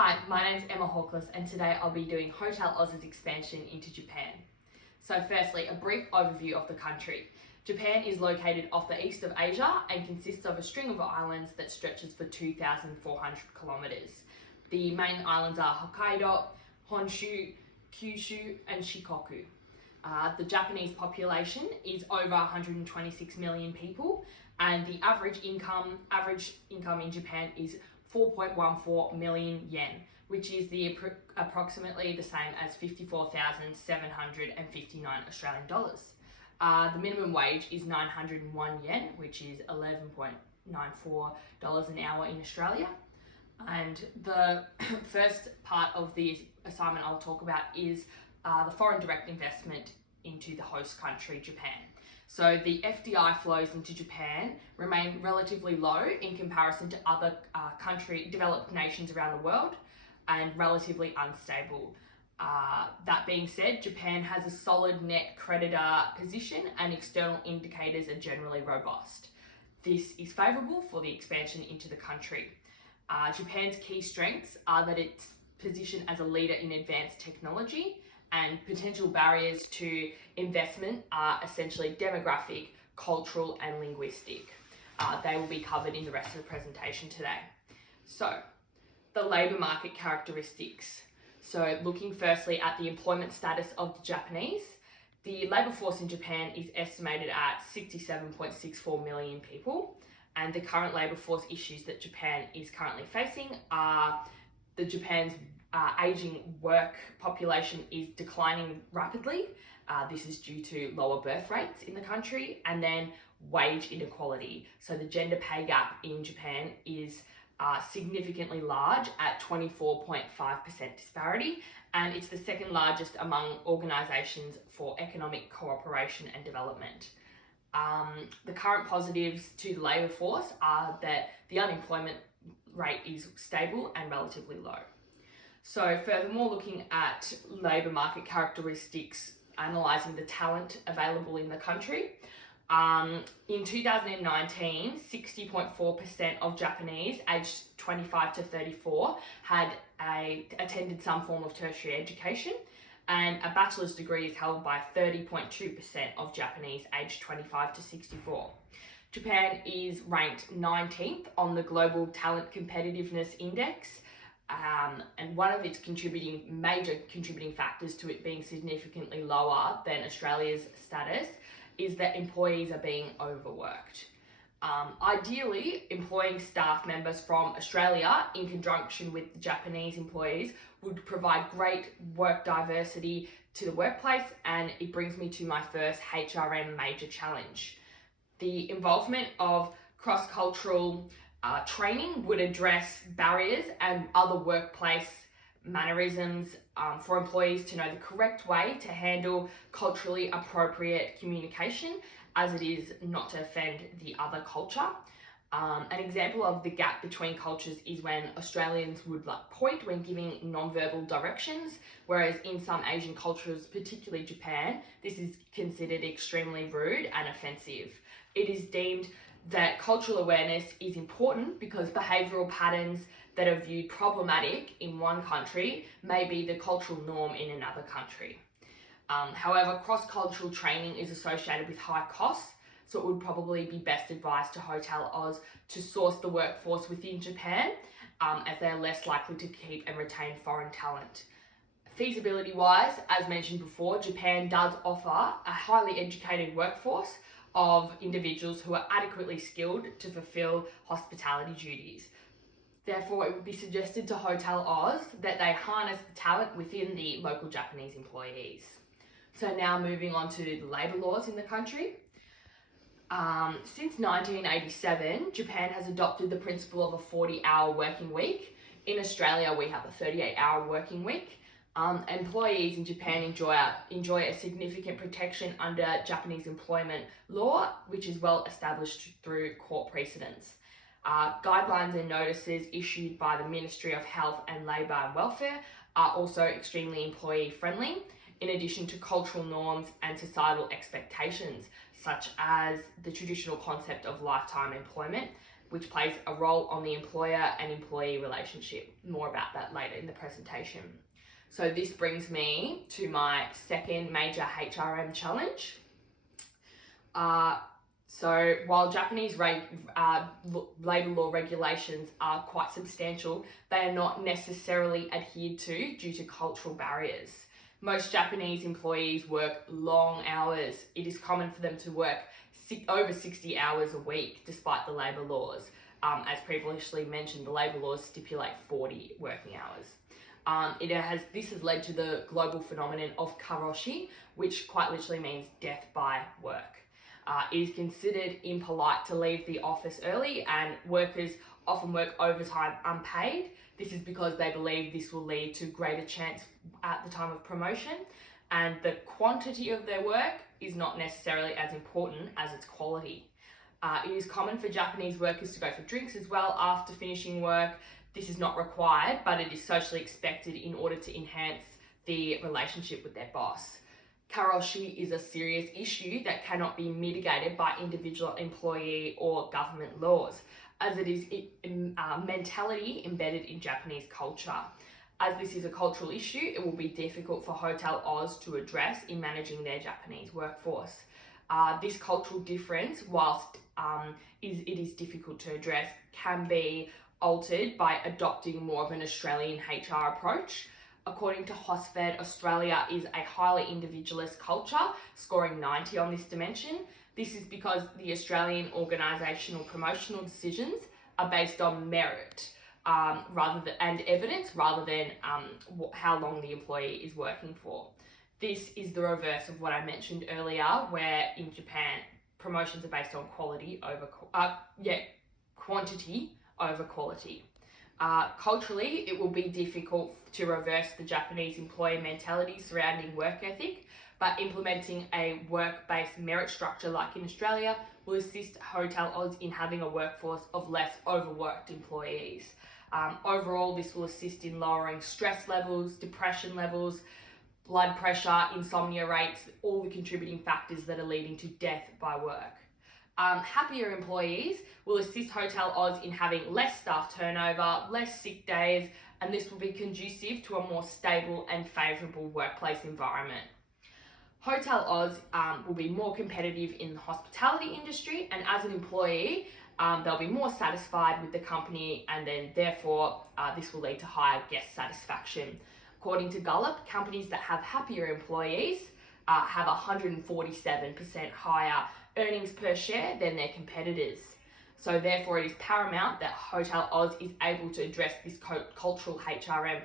Hi, my name's Emma Hawkless and today I'll be doing HotelAus Expansion into Japan. So firstly, a brief overview of the country. Japan is located off the east of Asia and consists of a string of islands that stretches for 2,400 kilometres. The main islands are Hokkaido, Honshu, Kyushu and Shikoku. The Japanese population is over 126 million people and the average income in Japan is 4.14 million yen, which is approximately the same as 54,759 Australian dollars. The minimum wage is 901 yen, which is $11.94 an hour in Australia. And the first part of the assignment I'll talk about is the foreign direct investment into the host country, Japan. So the FDI flows into Japan remain relatively low in comparison to other developed nations around the world and relatively unstable. That being said, Japan has a solid net creditor position and external indicators are generally robust. This is favourable for the expansion into the country. Japan's key strengths are that it's positioned as a leader in advanced technology, and potential barriers to investment are essentially demographic, cultural and linguistic. They will be covered in the rest of the presentation today. So, the labour market characteristics. So looking firstly at the employment status of the Japanese, the labour force in Japan is estimated at 67.64 million people, and the current labour force issues that Japan is currently facing are Japan's aging work population is declining rapidly. This is due to lower birth rates in the country, and then wage inequality. So the gender pay gap in Japan is significantly large at 24.5% disparity, and it's the second largest among organisations for economic cooperation and development. The current positives to the labour force are that the unemployment rate is stable and relatively low. So furthermore, looking at labour market characteristics, analysing the talent available in the country. In 2019, 60.4% of Japanese aged 25 to 34 had attended some form of tertiary education, and a bachelor's degree is held by 30.2% of Japanese aged 25 to 64. Japan is ranked 19th on the Global Talent Competitiveness Index, and one of its major contributing factors to it being significantly lower than Australia's status is that employees are being overworked. Ideally, employing staff members from Australia in conjunction with the Japanese employees would provide great work diversity to the workplace, and it brings me to my first HRM major challenge. The involvement of cross-cultural training would address barriers and other workplace mannerisms for employees to know the correct way to handle culturally appropriate communication, as it is not to offend the other culture. An example of the gap between cultures is when Australians would point when giving non-verbal directions, whereas in some Asian cultures, particularly Japan, this is considered extremely rude and offensive. It is deemed that cultural awareness is important because behavioural patterns that are viewed problematic in one country may be the cultural norm in another country. However, cross-cultural training is associated with high costs, so it would probably be best advised to HotelAus to source the workforce within Japan, as they're less likely to keep and retain foreign talent. Feasibility-wise, as mentioned before, Japan does offer a highly educated workforce of individuals who are adequately skilled to fulfill hospitality duties. Therefore, it would be suggested to HotelAus that they harness the talent within the local Japanese employees. So now moving on to the labour laws in the country. Since 1987, Japan has adopted the principle of a 40-hour working week. In Australia, we have a 38-hour working week. Employees in Japan enjoy a significant protection under Japanese employment law, which is well established through court precedents. Guidelines and notices issued by the Ministry of Health and Labour and Welfare are also extremely employee friendly, in addition to cultural norms and societal expectations, such as the traditional concept of lifetime employment which plays a role on the employer and employee relationship. More about that later in the presentation. So this brings me to my second major HRM challenge. So while Japanese labour law regulations are quite substantial, they are not necessarily adhered to due to cultural barriers. Most Japanese employees work long hours. It is common for them to work over 60 hours a week despite the labour laws. As previously mentioned, the labour laws stipulate 40 working hours. This has led to the global phenomenon of karoshi, which quite literally means death by work. It is considered impolite to leave the office early, and workers often work overtime unpaid. This is because they believe this will lead to greater chance at the time of promotion, and the quantity of their work is not necessarily as important as its quality. It is common for Japanese workers to go for drinks as well after finishing work. This is not required, but it is socially expected in order to enhance the relationship with their boss. Karoshi is a serious issue that cannot be mitigated by individual employee or government laws, as it is a mentality embedded in Japanese culture. As this is a cultural issue, it will be difficult for HotelAus to address in managing their Japanese workforce. This cultural difference, whilst it is difficult to address, can be altered by adopting more of an Australian HR approach. According to HOSFED, Australia is a highly individualist culture, scoring 90 on this dimension. This is because the Australian organisational promotional decisions are based on merit and evidence rather than how long the employee is working for. This is the reverse of what I mentioned earlier, where in Japan, promotions are based on quantity over quality. Culturally, it will be difficult to reverse the Japanese employee mentality surrounding work ethic, but implementing a work-based merit structure like in Australia will assist HotelAus in having a workforce of less overworked employees. Overall, this will assist in lowering stress levels, depression levels, blood pressure, insomnia rates, all the contributing factors that are leading to death by work. Happier employees will assist HotelAus in having less staff turnover, less sick days, and this will be conducive to a more stable and favourable workplace environment. HotelAus will be more competitive in the hospitality industry, and as an employee, they'll be more satisfied with the company, and then therefore this will lead to higher guest satisfaction. According to Gallup, companies that have happier employees have 147% higher earnings per share than their competitors. So therefore it is paramount that HotelAus is able to address this cultural HRM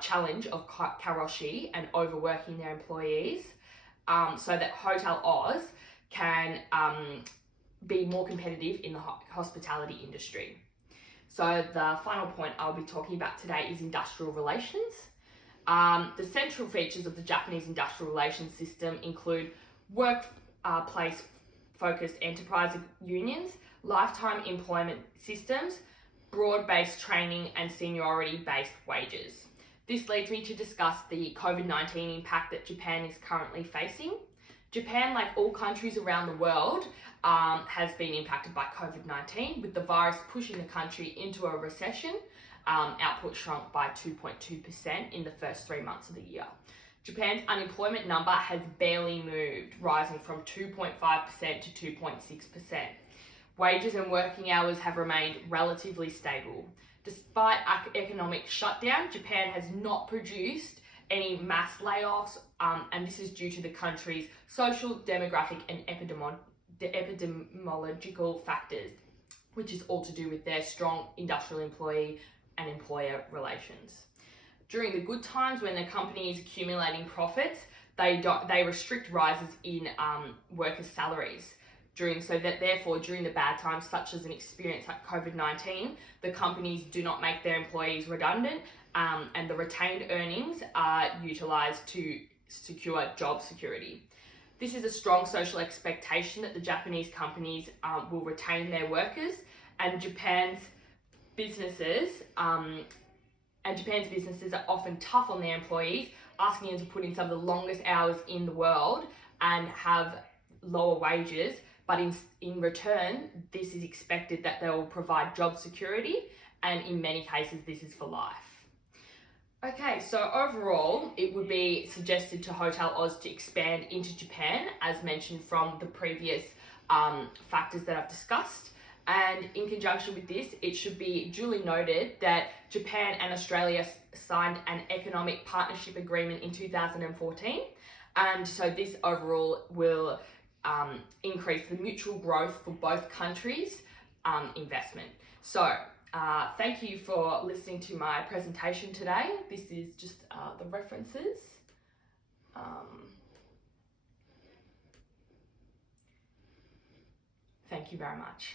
challenge of karoshi and overworking their employees, so that HotelAus can be more competitive in the hospitality industry. So the final point I'll be talking about today is industrial relations. The central features of the Japanese industrial relations system include workplace focused enterprise unions, lifetime employment systems, broad-based training, and seniority-based wages. This leads me to discuss the COVID-19 impact that Japan is currently facing. Japan, like all countries around the world, has been impacted by COVID-19, with the virus pushing the country into a recession. Output shrunk by 2.2% in the first 3 months of the year. Japan's unemployment number has barely moved, rising from 2.5% to 2.6%. Wages and working hours have remained relatively stable. Despite economic shutdown, Japan has not produced any mass layoffs, and this is due to the country's social, demographic, and epidemiological factors, which is all to do with their strong industrial employee and employer relations. During the good times, when the company is accumulating profits, they restrict rises in workers' salaries. During the bad times, such as an experience like COVID-19, the companies do not make their employees redundant, and the retained earnings are utilised to secure job security. This is a strong social expectation that the Japanese companies will retain their workers, and Japan's businesses are often tough on their employees, asking them to put in some of the longest hours in the world and have lower wages but in return, this is expected that they will provide job security, and in many cases, this is for life. Okay, so overall, it would be suggested to HotelAus to expand into Japan, as mentioned from the previous factors that I've discussed. And in conjunction with this, it should be duly noted that Japan and Australia signed an economic partnership agreement in 2014. And so this overall will increase the mutual growth for both countries' investment. So thank you for listening to my presentation today. This is just the references. Thank you very much.